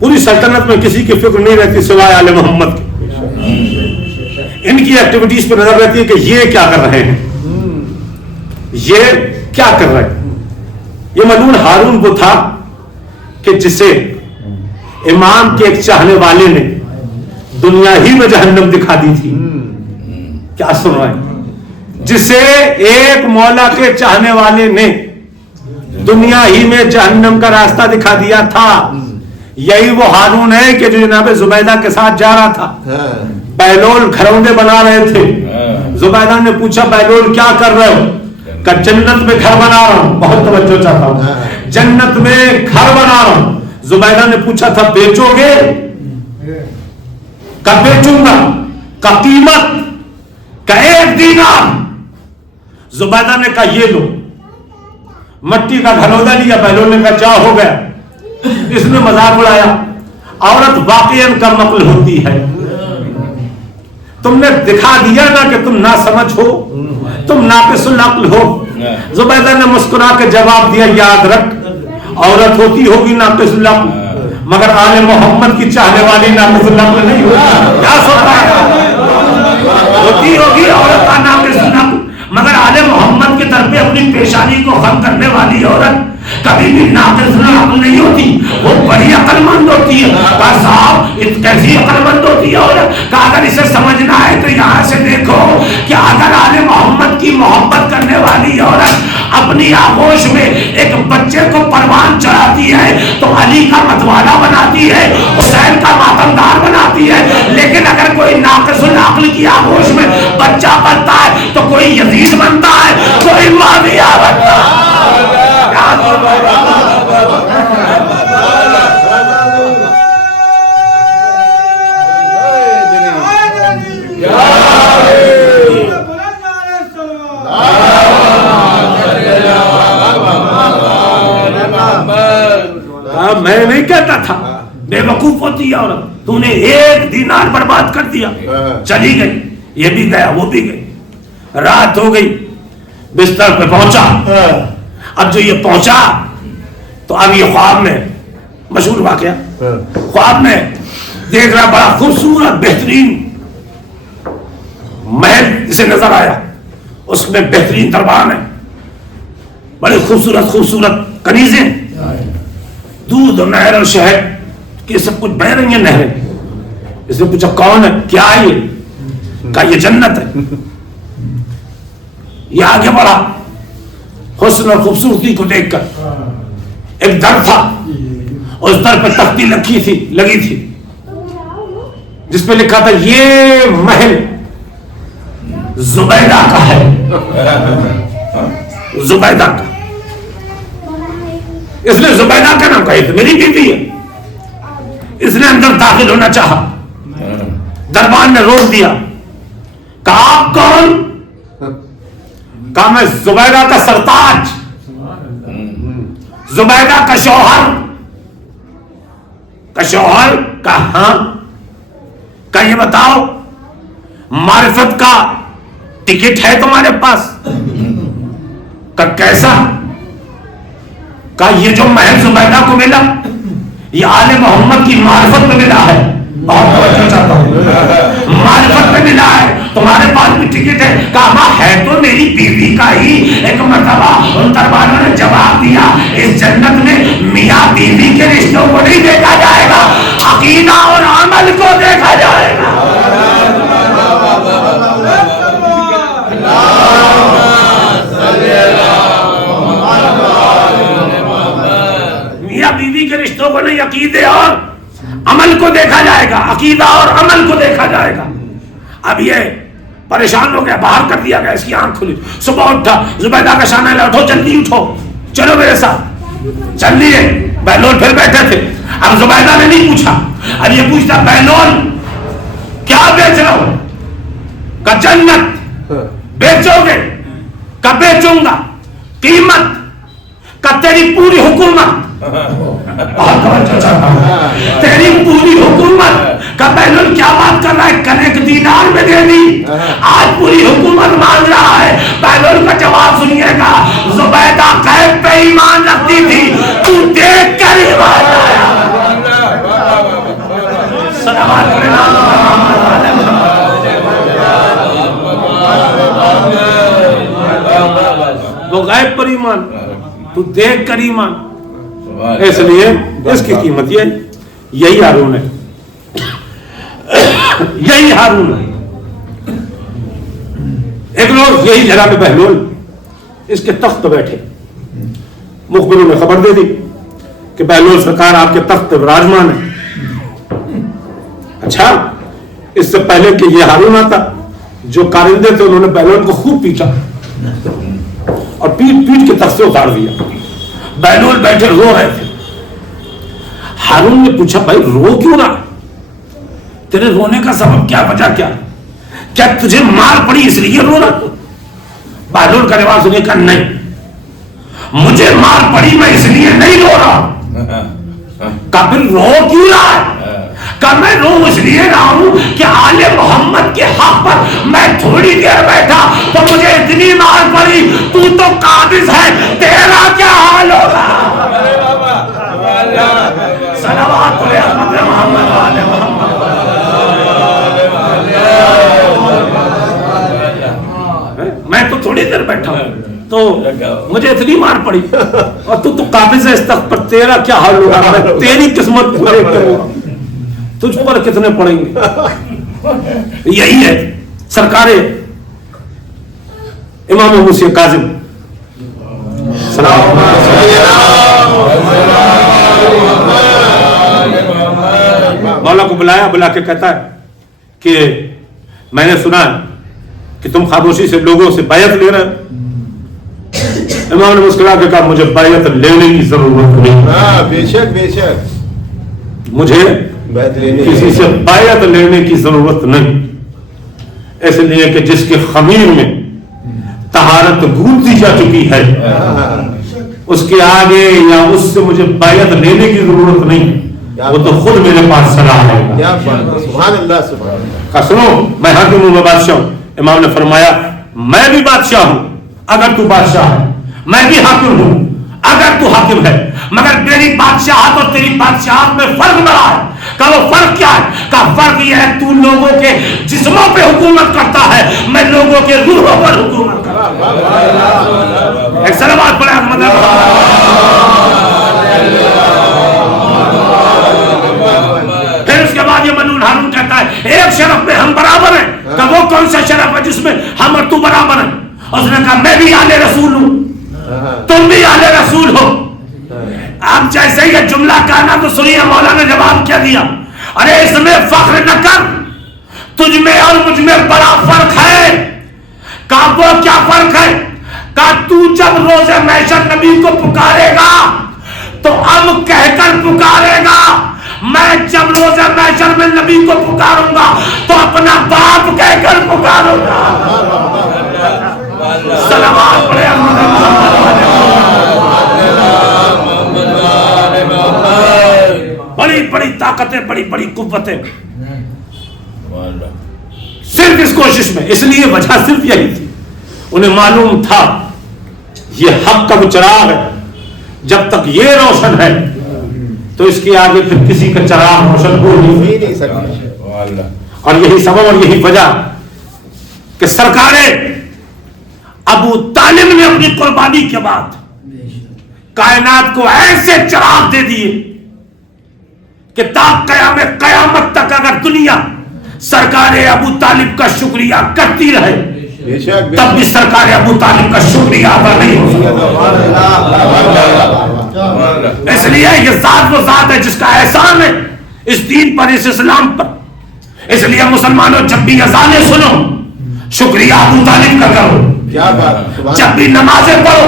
پوری سلطنت میں کسی کی فکر نہیں رہتی سوائے آل محمد کی. ان کی ایکٹیویٹیز پر نظر رہتی ہے کہ یہ کیا کر رہے ہیں، یہ کیا کر رہے ہیں. یہ ملعون ہارون وہ تھا کہ جسے امام کے ایک چاہنے والے نے دنیا ہی میں جہنم دکھا دی تھی. کیا سن رہے ہیں؟ جسے ایک مولا کے چاہنے والے نے دنیا ہی میں جہنم کا راستہ دکھا دیا تھا. یہی وہ ہارون ہے کہ جو جناب زبیدہ کے ساتھ جا رہا تھا. بیلول گھروندے بنا رہے تھے. زبیدہ نے پوچھا بیلول کیا کر رہے ہو؟ کہ جنت میں گھر بنا رہا ہوں. بہت توجہ چاہتا ہوں، جنت میں گھر بنا رہا ہوں. زبیدہ نے پوچھا تھا بیچو گے؟ کہ بیچوں گا. کہ قیمت؟ کہ 1 دینار. زبیدہ نے کہا یہ لو. مٹی کا گھروندا لیا. بیلول نے کہا جا ہو گیا. اس نے مذاق اڑایا. عورت واقعاً کم عقل ہوتی ہے. تم نے دکھا دیا نا کہ تم نہ سمجھ ہو، تم ناقص العقل ہو. زبیدہ نے مسکرا کے جواب دیا یاد رکھ عورت ہوتی ہوگی ناقص العقل مگر آل محمد کی چاہنے والی ناقص العقل نہیں ہوگی. کیا سوچ رہا ہے؟ ہوتی ہوگی عورت کا ناقص العقل مگر آل محمد کے در پہ اپنی پیشانی کو خم کرنے والی عورت کبھی بھی ناقص العقل نہیں ہوتی، وہ بڑی عقل مند ہوتی ہے۔ کہا صاحب کیسی عقل مند ہوتی ہے عورت؟ کہا اگر اسے سمجھنا ہے تو یہاں سے دیکھو کہ اگر آل محمد کی محبت کرنے والی عورت اپنی آغوش میں ایک بچے کو پروان چڑھاتی ہے تو علی کا متوالا بناتی ہے، حسین کا ماتمدار بناتی ہے، لیکن اگر کوئی ناقص العقل کی آغوش میں بچہ بنتا ہے تو کوئی یزید بنتا ہے، کوئی معاویہ بنتا ہے۔ میں نہیں کہتا تھا بے وقوف ہوتی ہے عورت، تو نے ایک دینار برباد کر دیا، چلی گئی، یہ بھی گیا وہ بھی گئی، رات ہو گئی، بستر پہ پہنچا، اب جو یہ پہنچا تو اب یہ خواب میں مشہور واقعہ، خواب میں دیکھ رہا بڑا خوبصورت بہترین محل اسے نظر آیا، اس میں بہترین دربان ہے، بڑے خوبصورت خوبصورت کنیزیں، دودھ اور نہر اور شہد یہ سب کچھ بہ رہی ہیں نہریں۔ اس نے پوچھا کون ہے، کیا ہے یہ؟ کہا یہ جنت ہے۔ یہ آگے بڑھا، حسن اور خوبصورتی کو دیکھ کر ایک در تھا، اس در پہ تختی لگی تھی جس پہ لکھا تھا یہ محل زبیدہ کا ہے، زبیدہ کا۔ اس نے زبیدہ کا نام کہا یہ تو میری بیوی ہے۔ اس نے اندر داخل ہونا چاہا، دربان نے روک دیا، کہا آپ کون؟ کہا میں زبیدہ کا سرتاج، زبیدہ کا شوہر۔ کا شوہر؟ کہا ہاں۔ کہا یہ بتاؤ معرفت کا ٹکٹ ہے تمہارے پاس؟ کہا کیسا؟ کہا یہ جو محل زبیدہ کو ملا یہ آل محمد کی معرفت میں ملا ہے، بہت توجہ چاہتا ہوں، معرفت میں ملا ہے، تمہارے پاس بھی ٹکٹ ہے؟ کہا ماں ہے تو میری بیوی کا ہی۔ ایک مرتبہ ان درباروں نے جواب دیا اس جنت میں میاں بیوی کے رشتوں کو نہیں دیکھا جائے گا، عقیدہ اور عمل کو دیکھا جائے گا۔ میاں بیوی کے رشتوں کو نہیں، عقیدے اور عمل کو دیکھا جائے گا، عقیدہ اور عمل کو دیکھا جائے گا۔ اب یہ پریشان ہو گیا، باہر کر دیا گیا، اس کی آنکھ کھلی، صبح اٹھا، زبیدہ کا شانہ لے، اٹھو جلدی اٹھو، چلو میرے ساتھ، چل لیے۔ بہلول پھر بیٹھے تھے، اب زبیدہ نے نہیں پوچھا، اب یہ پوچھتا بہلول کیا بیچ رہا ہو؟ کہ جنت۔ بیچو گے؟ کہ بیچوں گا۔ قیمت؟ کہ تیری پوری حکومت۔ تیری پوری حکومت۔ کہ بہلول کیا بات کر رہا ہے؟ کل ایک دینار میں دے دی، آج پوری حکومت مانگ رہا ہے۔ بہلول کا جواب سنیے گا، زبیدہ غیب پہ ایمان رکھتی تھی، تو دیکھ کر ایمان لایا۔ صلوات وہ غیب پر ایمان، تو دیکھ کر ایمان۔ اس لیے اس کی قیمت یہ، یہی ہارون ہے، یہی ہارون ہے۔ ایک لوگ یہی جناب بہلول اس کے تخت بیٹھے، مخبروں نے خبر دے دی کہ بہلول سرکار آپ کے تخت پہ براجمان ہے۔ اچھا، اس سے پہلے کہ یہ ہارون آتا، جو کارندے تھے انہوں نے بہلول کو خوب پیٹا اور پیٹ پیٹ کے تخت سے اتار دیا۔ بہلول بیٹھے رو رہے تھے۔ ہارون نے پوچھا بھائی رو کیوں رہا؟ تیرے رونے کا سبب کیا، وجہ کیا؟ کیا تجھے مار پڑی اس لیے رو رہا؟ بہلول کا جواب سنیے کہ نہیں، مجھے مار پڑی میں اس لیے نہیں رو رہا۔ کہ پھر رو کیوں رہا ہے؟ کہ میں رو اس لیے رہا ہوں کہ آل محمد کے حق پر میں تھوڑی دیر بیٹھا تو مجھے اتنی مار پڑی، تو قابض ہے، تیرا کیا حال ہوگا؟ صلوات علی محمد وعلی محمد۔ میں تو تھوڑی ادھر بیٹھا ہوں تو مجھے اتنی مار پڑی اور تو قابض ہے اس تخت پر, تیرا کیا حال ہوگا, میں تیری قسمت کو دیکھ کر تجھ پر کتنے پڑیں گے. یہی ہے سرکار امام موسی کاظم سلام مولا کو بلایا, بلا کے کہتا ہے کہ میں نے سنا کہ تم خاموشی سے لوگوں سے بیعت لے رہے. امام نے مسکرا کے کہا مجھے بیعت لینے کی ضرورت نہیں. بے شک بے شک, مجھے کسی سے بیعت لینے کی ضرورت نہیں, اس لیے کہ جس کے خمیر میں طہارت گونتی جا چکی ہے اس کے آگے یا اس سے مجھے بیعت لینے کی ضرورت نہیں, وہ تو خود میرے پاس صلاح ہے. سبحان اللہ سبحان اللہ. کہا سنو میں حاکم ہوں, میں بادشاہ ہوں. امام نے فرمایا میں بھی بادشاہ ہوں اگر تو بادشاہ ہے, میں بھی حاکم ہوں اگر تو حاکم ہے, مگر میری بادشاہت اور تیری بادشاہت میں فرق بڑا ہے. کہا وہ فرق کیا ہے؟ کہا فرق یہ ہے تو لوگوں کے جسموں پہ حکومت کرتا ہے, میں لوگوں کے روحوں پر حکومت کرتا ہوں. ایک سلامات پڑھے احمد. پھر اس کے بعد یہ منون ہارون کہتا ہے ایک شرف میں ہم برابر ہیں. کہ وہ کون سا شرف ہے جس میں ہم اور تو برابر ہیں؟ اس نے کہا میں بھی آل رسول ہوں, تم بھی آل رسول ہو. اب جیسے یہ جملہ کہنا تو سنیے مولا نے جواب کیا دیا, ارے اس میں فخر نہ کر, تجھ میں اور مجھ میں بڑا فرق ہے. کہا وہ کیا فرق ہے؟ کہا تو جب روز محشر نبی کو پکارے گا تو ام کہہ کر پکارے گا, میں جب روز محشر میں نبی کو پکاروں گا تو اپنا باپ کہہ کر پکاروں گا. سلامات پڑھے بڑی بڑی طاقتیں, بڑی بڑی قوتیں صرف اس کوشش میں. اس لیے وجہ صرف یہی تھی, انہیں معلوم تھا یہ حق کا چراغ ہے, جب تک یہ روشن ہے تو اس کے آگے پھر کسی کا چراغ روشن ہو نہیں سکتا. اور یہی سبب اور یہی وجہ کہ سرکار ابو طالب نے اپنی قربانی کے بعد کائنات کو ایسے چراغ دے دیے کہ تا قیامت تک اگر دنیا سرکار ابو طالب کا شکریہ کرتی رہے تب بھی سرکار ابو طالب کا شکریہ ادا نہیں ہو سکتا. اس لیے یہ ذات وہ ذات ہے جس کا احسان ہے اس دین پر, اس اسلام پر. اس لیے مسلمانوں جب بھی اذانیں سنو شکریہ ابو طالب کا کرو, جب بھی نمازیں پڑھو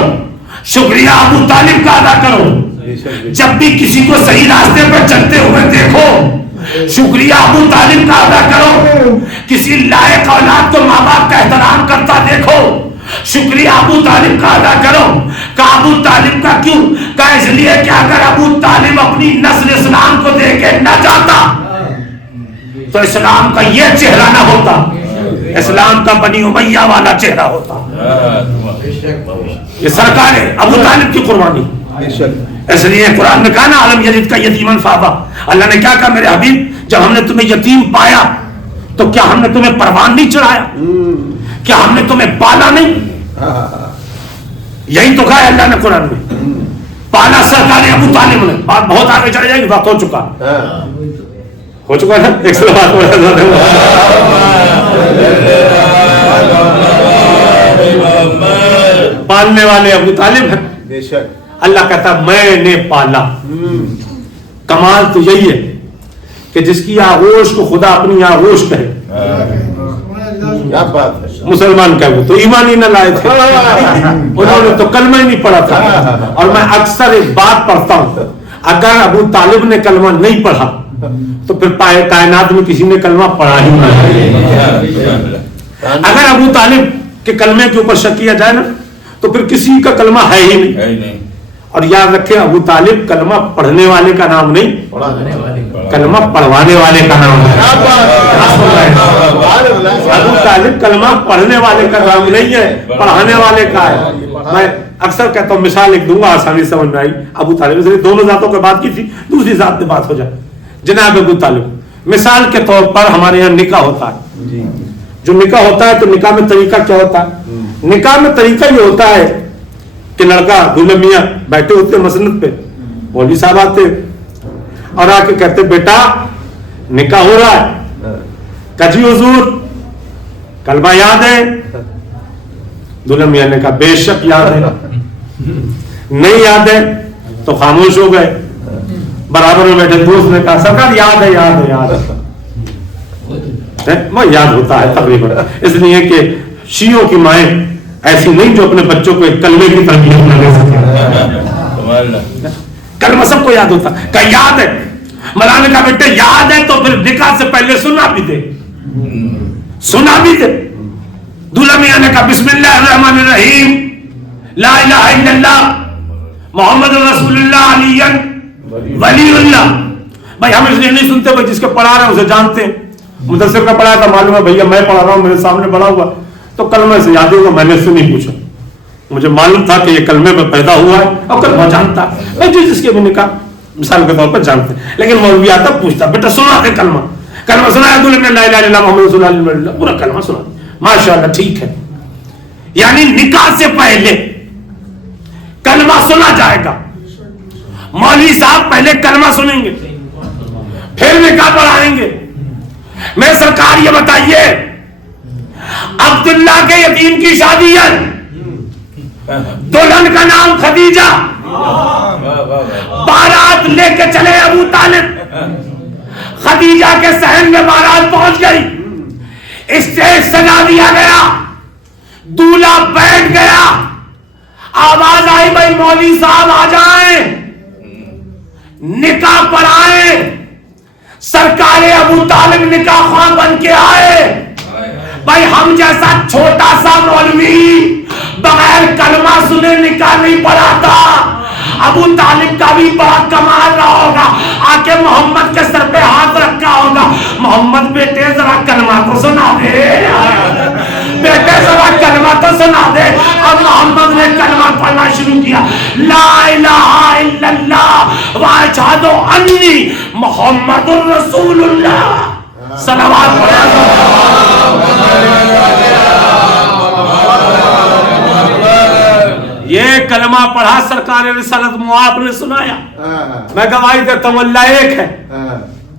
شکریہ ابو طالب کا ادا کرو, جب بھی کسی کو صحیح راستے پر چلتے ہوئے دیکھو شکریہ ابو طالب کا ادا کرو, کسی لائق اولاد کو ماں باپ کا احترام کرتا دیکھو شکریہ ابو طالب کا ادا کرو. کہ ابو طالب کا کیوں؟ کہ اس لیے کہ اگر ابو طالب اپنی نسل اسلام کو دے کے نہ جاتا تو اسلام کا یہ چہرہ نہ ہوتا, اسلام کا بنی امیہ والا چہرہ ہوتا. یہ سرکار ابو طالب کی قربانی. اس لیے قرآن میں کہا نا عالم یلد کا یتیمن فابا. اللہ نے کیا کہا میرے حبیب, جب ہم نے تمہیں یتیم پایا تو کیا ہم نے تمہیں پروان نہیں چڑھایا, کیا ہم نے تمہیں پالا نہیں؟ یہی تو کہا ہے اللہ نے قرآن میں, پالا سرکار ابو طالب نے. بات بہت آگے چڑھ جائے گی, وقت ہو چکا ہے. ایک سو بات پالنے والے ابو طالب ہیں. اللہ کہتا میں نے پالا. کمال تو یہی ہے کہ جس کی آغوش کو خدا اپنی آغوش کہے. مسلمان کہ وہ تو ایمان ہی نہ لائے تھے, انہوں نے تو کلمہ ہی نہیں پڑھا تھا. اور میں اکثر ایک بات پڑھتا ہوں, اگر ابو طالب نے کلمہ نہیں پڑھا تو پھر کائنات میں کسی نے کلمہ پڑھا ہی نہیں. اگر ابو طالب کے کلمے کے اوپر شک کیا جائے نا تو پھر کسی کا کلمہ ہے ہی نہیں. اور یاد رکھیں ابو طالب کلمہ پڑھنے والے کا نام نہیں, کلمہ پڑھوانے والے کا نام ہے. ابو طالب کلمہ پڑھنے والے کا نام نہیں ہے, پڑھانے والے کا ہے. میں اکثر کہتا ہوں, مثال ایک دوں گا آسانی سمجھ میں آئی. ابو طالب سے دونوں ذاتوں کی بات کی تھی, دوسری ذات پہ بات ہو جائے. جناب ابو طالب مثال کے طور پر ہمارے یہاں نکاح ہوتا ہے. جو نکاح ہوتا ہے تو نکاح میں طریقہ کیا ہوتا ہے؟ نکاح میں طریقہ یہ ہوتا ہے کہ لڑکا دلہن میاں بیٹھے ہوتے مسند پہ, مولوی صاحب آتے اور آ کے کہتے بیٹا نکاح ہو رہا ہے, کجی حضور کلمہ یاد ہے؟ دلہن میاں نے کہا بے شک یاد ہے. نہیں یاد ہے تو خاموش ہو گئے. برابر میں بیٹھے دوست نے کہا سرکار یاد ہے یاد ہے یاد ہے. وہ یاد ہوتا ہے تقریباً, اس لیے کہ شیعوں کی مائیں ایسی نہیں جو اپنے بچوں کو ایک کلمے کی تربیت نہ دے سکے. کلمہ سب کو یاد ہوتا ہے. کہ یاد ہے؟ مولانا کا بیٹے یاد ہے تو پھر نکاح سے پہلے سنا بھی دے, سنا بھی دے. دلہا میاں نے کہا بسم اللہ الرحمن الرحیم لا الہ الا اللہ محمد رسول اللہ علی ولی اللہ. بھائی ہم اس لیے نہیں سنتے بھائی جس کے پڑھا رہے ہیں اسے جانتے ہیں. مدثر کا پڑھا تھا معلوم ہے بھیا میں پڑھا رہا ہوں میرے سامنے پڑھا ہوا تو کلمہ سے یاد ہوگا. میں نے اس سے نہیں پوچھا, مجھے معلوم تھا کہ یہ کلمے میں پیدا ہوا ہے اور کلمہ جانتا ہے. بھائی جس کے بھی نکاح مثال کے طور پر جانتے ہیں, لیکن مولوی آتا پوچھتا بیٹا سنا دے کلمہ, کلمہ سنا ہے لا الہ الا اللہ محمد رسول اللہ, پورا کلمہ سنا. ماشاءاللہ ٹھیک ہے. یعنی نکاح سے پہلے کلمہ سنا جائے گا. مولوی صاحب پہلے کلمہ سنیں گے پھر نکاح پڑھائیں گے. میں سرکار یہ بتائیے عبداللہ کے یتیم کی شادی ہے, دلہن کا نام خدیجہ, بارات لے کے چلے ابو طالب, خدیجہ کے صحن میں بارات پہنچ گئی, اسٹیج سجا دیا گیا, دولہا بیٹھ گیا, آواز آئی بھائی مولوی صاحب آ جائیں نکاح پڑھائیں. سرکار ابو طالب نکاح خواہ بن کے آئے. بھائی ہم جیسا چھوٹا سا مولوی بغیر کلمہ سنے نکاح نہیں پڑھاتا. ابو طالب کا بھی بڑا کمال رہا ہوگا, آ کے محمد کے سر پہ ہاتھ رکھا ہوگا, محمد بیٹے ذرا کلمہ تو سنا دے, بیٹے ذرا کلمہ تو سنا دے. اب محمد نے کلمہ پڑھنا شروع کیا, لا الہ الا اللہ واشہد انی محمد الرسول اللہ. صلوات یہ کلمہ پڑھا سرکار رسالت معاپ نے سنایا. میں گواہی دیتا ہوں اللہ ایک ہے,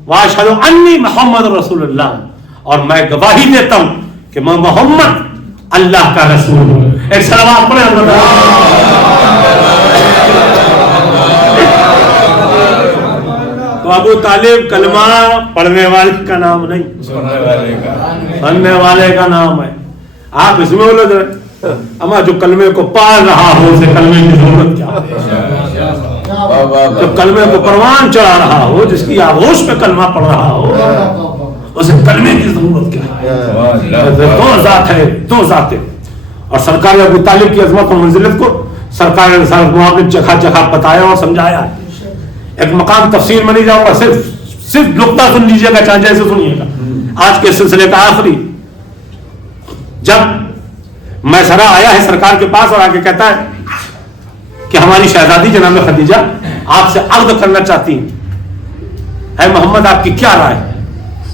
واشہد انی محمد رسول اللہ, اور میں گواہی دیتا ہوں کہ میں محمد اللہ کا رسول ہوں. ایک صلوات پڑھیں تو ابو طالب کلمہ پڑھنے والے کا نام نہیں, سننے والے کا نام ہے. آپ اس میں الجھ رہے اما جو کلمے کو پڑھ رہا ہو اسے کلمے کی ضرورت کیا ہے؟ جو کلمے کو پروان چڑھا رہا ہو, جس کی آغوش پہ کلمہ پڑھ رہا ہو, اسے کلمے کی ضرورت کیا ہے؟ دو ذات ہے, دو ذاتیں. اور سرکار ابو طالب کی عظمت و منزلت کو سرکار رسالت معاپ نے جگہ جگہ بتایا اور سمجھایا ہے. ایک مقام تفسیر میں نہیں جاؤں گا, صرف نقطہ سن لیجیے گا, چاہے جیسے سنیے گا. آج کے سلسلے کا آخری, جب میسرہ آیا ہے سرکار کے پاس اور آگے کہتا ہے کہ ہماری شہزادی جناب خدیجہ آپ سے عقد کرنا چاہتی ہیں, اے محمد آپ کی کیا رائے؟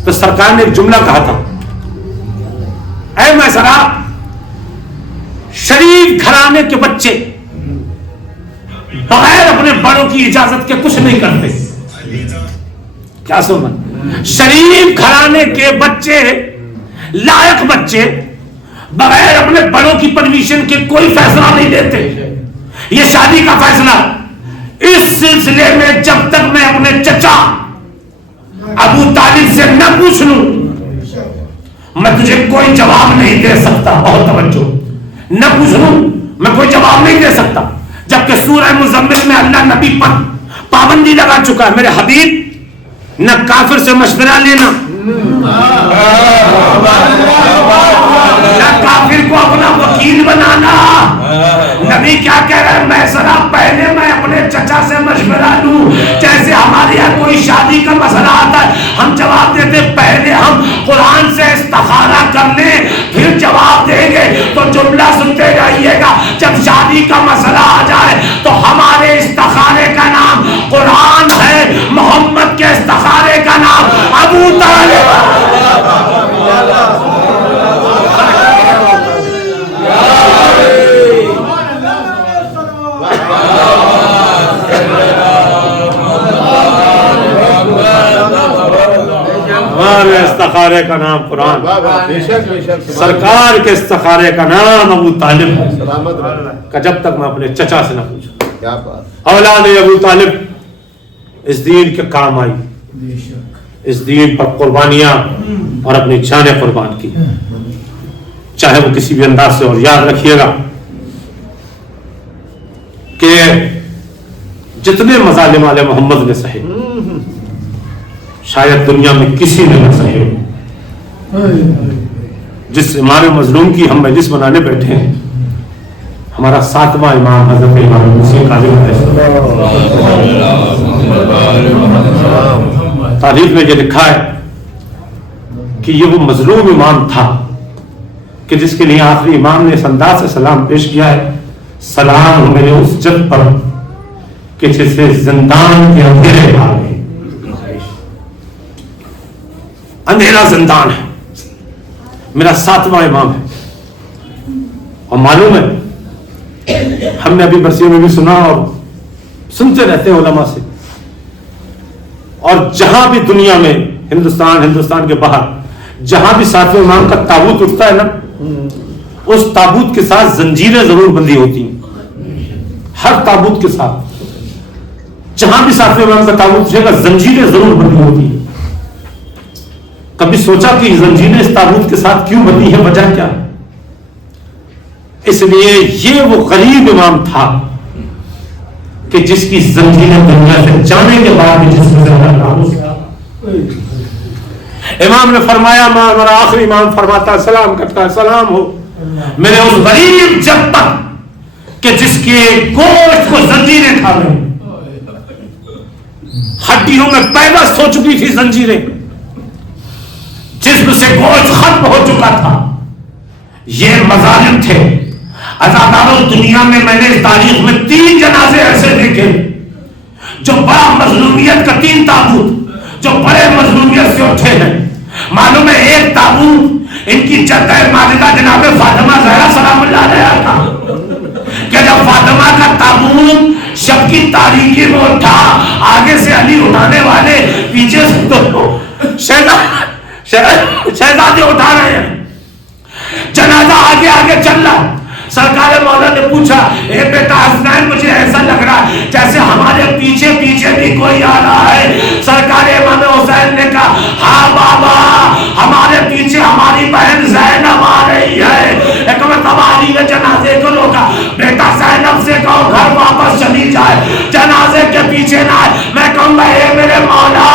تو سرکار نے ایک جملہ کہا تھا, اے میسرہ شریف گھرانے کے بچے بغیر اپنے بڑوں کی اجازت کے کچھ نہیں کرتے. کیا سننا؟ شریف گھرانے کے بچے, لائق بچے بغیر اپنے بڑوں کی پرمیشن کے کوئی فیصلہ نہیں لیتے. یہ شادی کا فیصلہ اس سلسلے میں جب تک میں اپنے چچا ابو طالب سے نہ پوچھ لوں میں تجھے کوئی جواب نہیں دے سکتا. بہت توجہ, نہ پوچھ لوں میں کوئی جواب نہیں دے سکتا. جبکہ سورہ مزمل میں اللہ نبی پر پابندی لگا چکا ہے, میرے حبیب نہ کافر سے مشورہ لینا, نہ کافر کو اپنا وکیل بنانا. نبی کیا کہہ رہے ہیں؟ میں ذرا پہلے میں اپنے چچا سے مشورہ لوں. جیسے ہمارے یہاں کوئی شادی کا مسئلہ آتا ہے ہم جواب دیتے پہلے ہم قرآن سے استخارہ کر لیں پھر جواب دیں گے. تو جملہ سنتے جائیے گا, جب شادی کا مسئلہ آ جائے تو ہمارے استخارے کا نام قرآن ہے, محمد کے استخارے کا نام ابو طالب. سرکار استخارے کا نام قرآن، واہ واہ، بے شک بے شک، سبحان سرکار کے استخارے کا نام ابو طالب ہے، اللہ، سلامت رہے، کہ جب تک میں اپنے چچا سے نہ پوچھوں کیا بات، اولاد ابو طالب اس دین کے کام آئی، اس دین پر قربانیاں اور اپنی جانیں قربان کی، چاہے وہ کسی بھی انداز سے. اور یاد رکھیے گا کہ جتنے مظالم آل محمد نے سہے شاید دنیا میں کسی نے نہ سہے. جس امام مظلوم کی ہم مجلس بنانے بیٹھے ہیں، ہمارا 7واں امام حضرت امام موسی کاظم ہے. تاریخ میں یہ لکھا ہے کہ یہ وہ مظلوم امام تھا کہ جس کے لیے آخری امام نے اس انداز سے سلام پیش کیا ہے: سلام ہو میرے اس جد پر کہ جسے زندان کے اندھیرے بھاگ گئے. اندھیرا زندان ہے، میرا 7واں امام ہے. اور معلوم ہے، ہم نے ابھی برسیوں میں بھی سنا اور سنتے رہتے ہیں علماء سے، اور جہاں بھی دنیا میں ہندوستان کے باہر جہاں بھی 7ویں امام کا تابوت اٹھتا ہے نا، اس تابوت کے ساتھ زنجیریں ضرور بندھی ہوتی ہیں. ہر تابوت کے ساتھ جہاں بھی 7ویں امام کا تابوت اٹھے گا زنجیریں ضرور بندھی ہوتی ہیں. کبھی سوچا کہ یہ زنجیریں اس تابوت کے ساتھ کیوں بندھی ہیں؟ وجہ کیا؟ اس لیے یہ وہ غریب امام تھا کہ جس کی زنجیریں دنیا سے جانے کے بعد بھی جس میں امام نے فرمایا، ہمارا آخری امام فرماتا ہے، سلام کرتا ہے، سلام ہو میرے اس غریب جب تک کہ جس کے گوشت کو زنجیریں کھا گئی، ہڈیوں میں پیوست ہو چکی تھی زنجیریں، جسم سے گوشت ختم ہو چکا تھا. یہ مظالم تھے. عزاداروں، دنیا میں نے اس تاریخ میں 3 جنازے ایسے دیکھے جو بڑا مظلومیت کا 3 تابوت جو بڑے مظلومیت سے اٹھے ہیں. معلوم ہے ایک تابوت ان کی جدہ ماجدہ جناب فاطمہ زہرا سلام اللہ علیہا تھا کہ جب فاطمہ کا تابوت شب کی تاریکی میں اٹھا، آگے سے علی اٹھانے والے، پیچھے سے تو شہزادے اٹھا رہے ہیں، جنازہ آگے آگے چل رہا. سرکار مولا نے پوچھا، اے بیٹا حسنین، مجھے ایسا لگ رہا ہے جیسے ہمارے پیچھے پیچھے بھی کوئی آ رہا ہے. سرکار امام حسین نے کہا، ہاں بابا، ہمارے پیچھے ہماری بہن زینب آ رہی ہے. ایک مرتبہ علی نے جنازے کو روکا، بیٹا زینب سے کہو گھر واپس چلی جائے، جنازے کے پیچھے نہ آئے. میں کہوں گا، اے میرے مولا،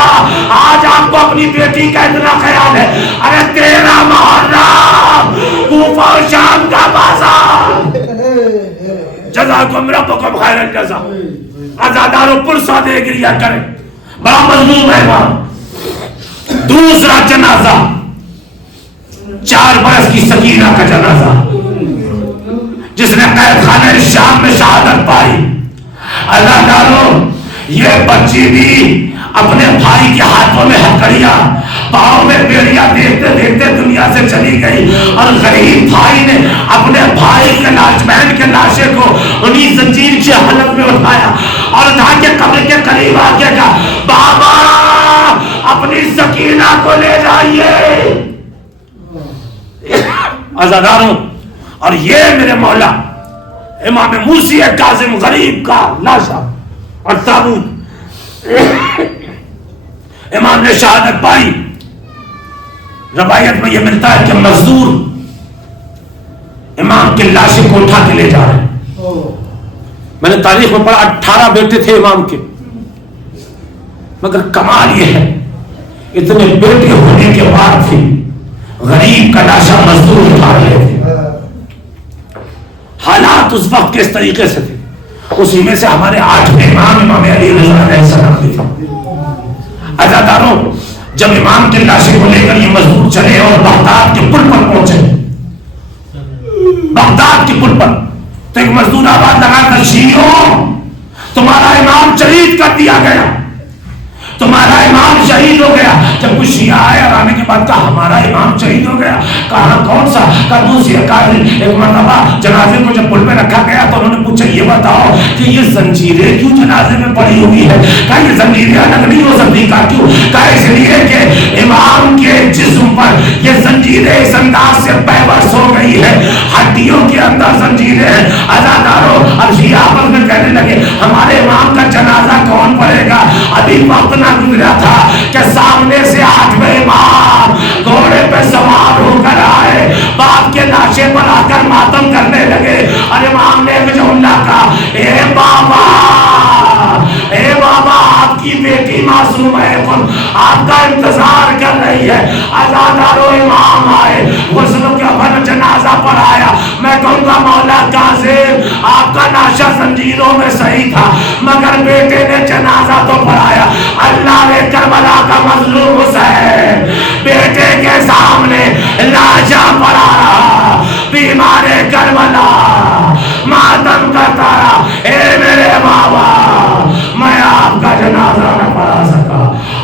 آج آپ کو اپنی بیٹی کا اتنا خیال ہے؟ ارے 13 محرم کوفہ و شام کا بازار. جزاکم ربکم خیر الجزا. عزاداروں پرسہ دے گریا کریں، بڑا مظلوم ہے وہاں. دوسرا جنازہ 4 برس کی سکینہ کا جنازہ، جس نے قید خانہ شام میں شہادت پائی. عزاداروں، یہ بچی بھی اپنے بھائی کے ہاتھوں میں ہتھکڑیاں، پاؤں میں بیڑیاں دیکھتے دیکھتے دنیا سے چلی گئی. اور غریب بھائی نے اپنے بھائی کے بہن کے لاشے کو انہی زنجیر کی حالت میں اٹھایا اور اٹھا کے قبر کے قریب آ کے کہا، بابا اپنی سکینہ کو لے جائیے. عزاداروں، اور یہ میرے مولا امام موسی کاظم غریب کا لاشا اور تابوت، امام نے شہادت پائی. روایت میں یہ ملتا ہے کہ مزدور امام کے لاشے کو اٹھا کے لے جا رہے ہیں. میں نے تاریخ میں پڑھا 18 بیٹے تھے امام کے، مگر کمال یہ ہے اتنے بیٹے ہونے کے بعد بھی غریب کا لاشا مزدور اٹھا رہے تھے. حالات اس وقت کے اس طریقے سے تھے. اسی میں سے ہمارے 8ویں امام امام علی رضا علیہ السلام بھی تھے. عزاداروں، جب امام کے لاشے کو لے کر یہ مزدور چلے اور بغداد کے پل پر پہنچے، بغداد کے پل پر، تو ایک مزدور آواز لگا کر، شیعوں، تمہارا امام شہید کر دیا گیا، تمہارا امام شہید ہو گیا. جب کچھ شیعہ آئے اور آنے کے بعد کہا، ہمارا امام شہید ہو گیا. کہا کون سا؟ کہا دوسری. ایک مرتبہ جنازے کو جب پل پہ رکھا گیا تو انہوں نے پوچھا، یہ بتاؤ کہ یہ زنجیریں کیوں جنازے میں پڑی ہوئی ہے؟ کہا یہ زنجیریں الگ نہیں ہو سکتی. کہا کیوں؟ کہا اس لیے کہ امام کے جسم پر یہ زنجیریں اس انداز سے پیوست ہو گئی ہے، ہڈیوں کے اندر زنجیریں ہیں. عزادارو اب شیعہ آپس میں کہنے لگے ہمارے امام کا جنازہ کون پڑھے گا؟ ابھی وقت نہ گزرا تھا کہ سامنے سے 8ویں امام گھوڑے پہ سوار ہو کر آئے، باپ کے لاشے پر آ کر ماتم کرنے لگے. اور امام نے جو اللہ کا اے بابا، اے بابا آپ کی بیٹی معصوم ہے، آپ کا انتظار کر رہی ہے. عزادارو امام آئے، غسل کا جنازہ پڑھایا. میں کہوں گا مولا کاظم آپ کا لاشا زنجیروں میں صحیح تھا مگر بیٹے نے جنازہ تو پڑھایا. اللہ نے کربلا کا مظلوم حسین بیٹے کے سامنے لاشا پڑھا رہا، بیمار کربلا ماتم کرتا رہا. اے میرے بابا میں آپ کا جنازہ نہ پڑھا سکا،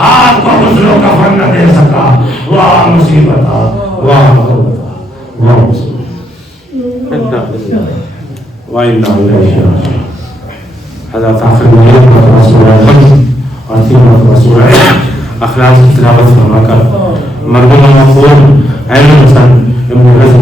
آپ کو غسل و کفن نہ دے سکا. واہ مصیبت، واہ مصیبت، واہ مصیبت. حضرت آخر میں اور رسول اخلاص کی تلاوت فرما کر مرحوم مغفور اہل حسن ابن رزق